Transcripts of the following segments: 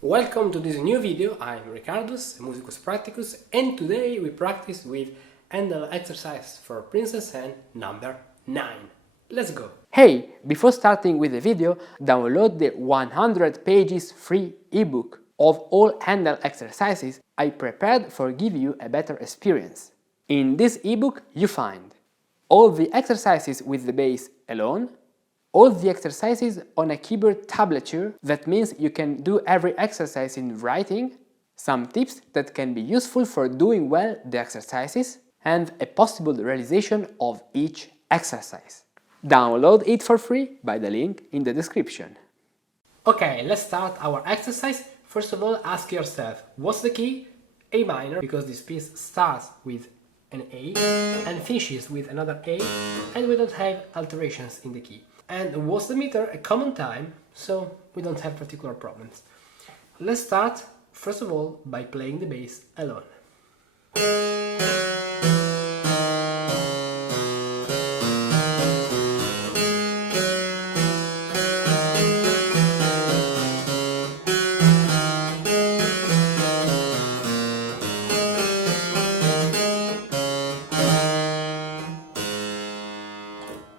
Welcome to this new video. I'm Ricardus, a musicus practicus, and today we practice with Handel exercise for Princess and number 9. Let's go! Hey, before starting with the video, download the 100 pages free ebook of all Handel exercises I prepared for give you a better experience. In this ebook you find all the exercises with the bass alone, all the exercises on a keyboard tablature, that means you can do every exercise in writing, some tips that can be useful for doing well the exercises, and a possible realization of each exercise. Download it for free by the link in the description. Okay, let's start our exercise. First of all, ask yourself, what's the key? A minor, because this piece starts with an A and finishes with another A, and we don't have alterations in the key. And what's the meter? A common time, so we don't have particular problems. Let's start, first of all, by playing the bass alone.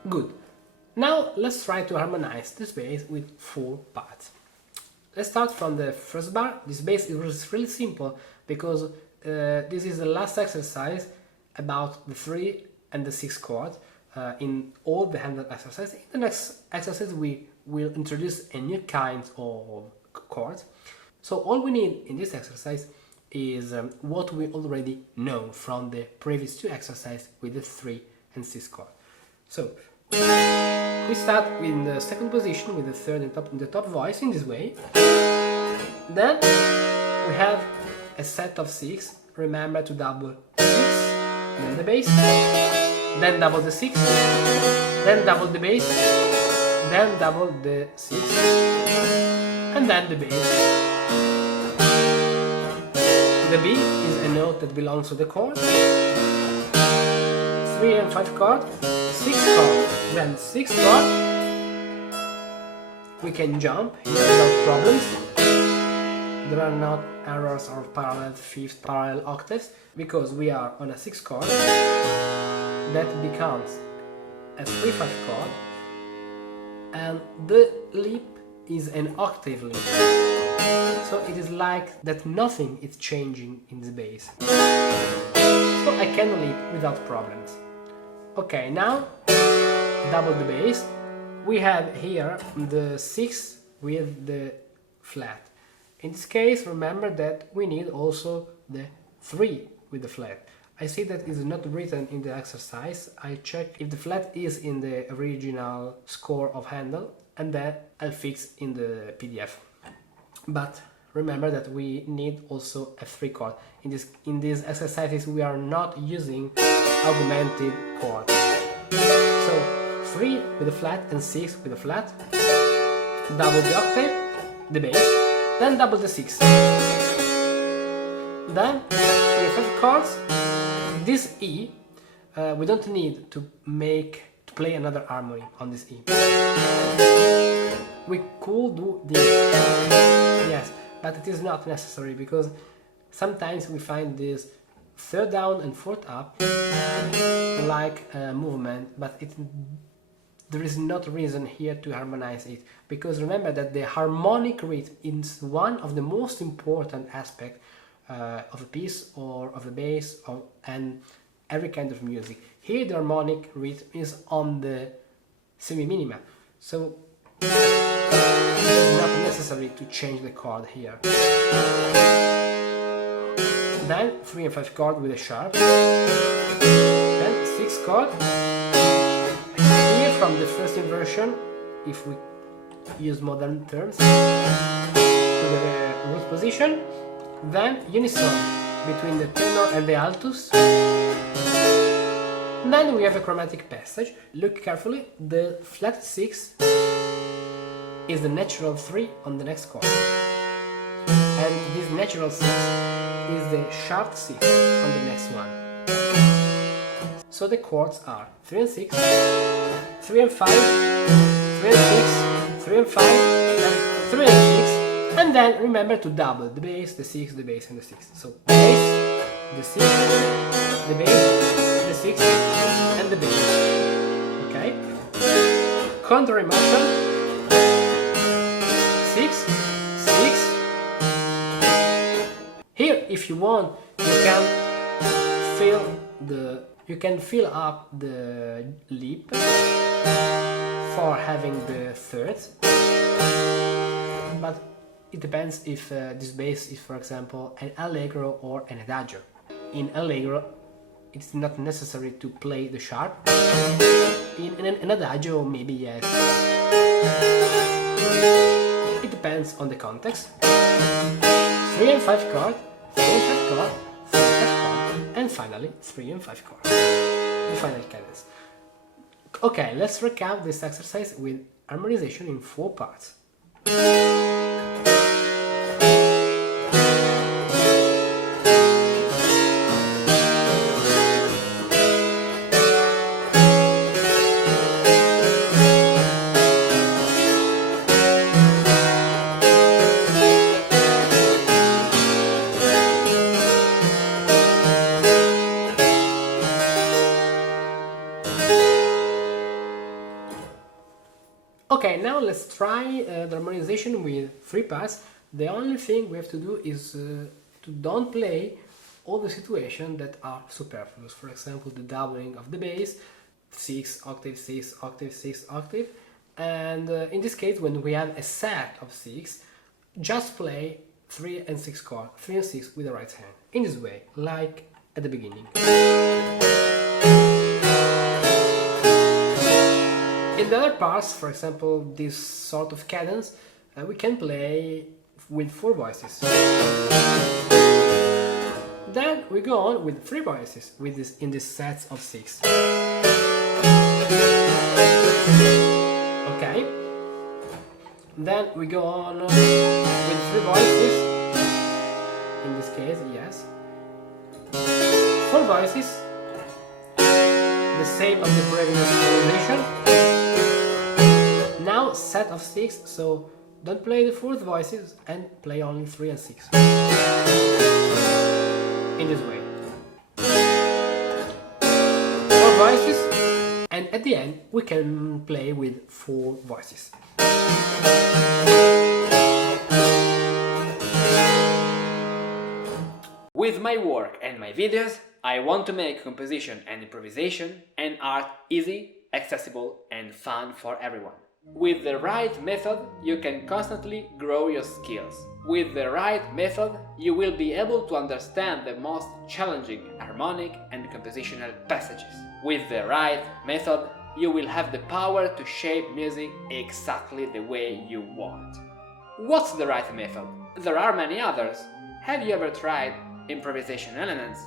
Good. Now let's try to harmonize this bass with 4 parts. Let's start from the first bar. This bass is really simple because this is the last exercise about the 3 and the 6 chords in all the Handel exercises. In the next exercise we will introduce a new kind of chords. So all we need in this exercise is what we already know from the previous 2 exercises with the 3 and 6 chords. So we start in the second position with the third and the top voice in this way. Then we have a set of 6. Remember to double 6, then the bass, then double the 6, then double the bass, then double the 6, and then the bass. The B is a note that belongs to the chord. 3 and 5 chord, 6 chord, then 6 chord. We can jump here without problems. There are not errors or parallel fifth, parallel octaves, because we are on a 6 chord that becomes a 3-5 chord, and the leap is an octave leap. So it is like that nothing is changing in the bass. So I can leap without problems. Okay, now double the bass. We have here the 6 with the flat. In this case, remember that we need also the 3 with the flat. I see that is not written in the exercise. I check if the flat is in the original score of Handel, and then I'll fix in the PDF. But remember that we need also a 3 chord. In these exercises we are not using augmented chords. So 3 with the flat and 6 with the flat, double the octave, the bass, then double the 6. Then 3 5 chords. This E, we don't need to play another harmony on this E. We could do this, yes, but it is not necessary because sometimes we find this third down and fourth up like a movement, but there is not reason here to harmonize it, because remember that the harmonic rhythm is one of the most important aspects of a piece or of a bass and every kind of music. Here the harmonic rhythm is on the semi-minima, so it is not necessary to change the chord here. Then 3 and 5 chord with a sharp, then 6 chord. Here from the first inversion, if we use modern terms, to the root position, then unison between the tenor and the altus. Then we have a chromatic passage. Look carefully, the flat 6 is the natural 3 on the next chord, and this natural 6 is the sharp 6 on the next one. So the chords are 3 and 6, 3 and 5, 3 and 6, 3 and 5, and 3 and 6, and And then remember to double the bass, the 6, the bass, and the 6. So bass, the 6, the bass, the 6, and the bass. Okay? Contrary motion. 6, 6. Here, if you want, you can fill up the lip for having the thirds, but it depends if this bass is, for example, an allegro or an adagio. In allegro, it's not necessary to play the sharp. In an adagio, maybe yes. It depends on the context. 3 and 5 chord, 4 and 5 chord, 4 and 5 chord, and finally 3 and 5 chord. The final cadence. Okay, let's recap this exercise with harmonization in 4 parts. Okay, now let's try the harmonization with 3 parts. The only thing we have to do is to don't play all the situations that are superfluous. For example, the doubling of the bass, 6 octave, 6 octave, 6 octave. And in this case, when we have a set of 6, just play 3 and 6 chord, 3 and 6 with the right hand. In this way, like at the beginning. In the other parts, for example, this sort of cadence, we can play with 4 voices. Then we go on with 3 voices in these sets of 6. Okay. Then we go on with 3 voices. In this case, yes. 4 voices. The same of the previous harmonization. Now set of 6, so don't play the 4th voices and play only 3 and 6. In this way. 4 voices, and at the end we can play with 4 voices. With my work and my videos, I want to make composition and improvisation and art easy, accessible and fun for everyone. With the right method, you can constantly grow your skills. With the right method, you will be able to understand the most challenging harmonic and compositional passages. With the right method, you will have the power to shape music exactly the way you want. What's the right method? There are many others. Have you ever tried Improvisation Elements?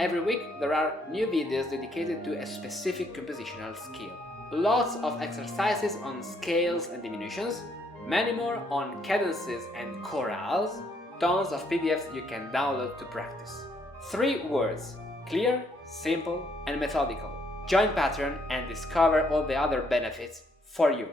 Every week there are new videos dedicated to a specific compositional skill. Lots of exercises on scales and diminutions, many more on cadences and chorals, tons of PDFs you can download to practice. 3 words: clear, simple and methodical. Join Patreon and discover all the other benefits for you.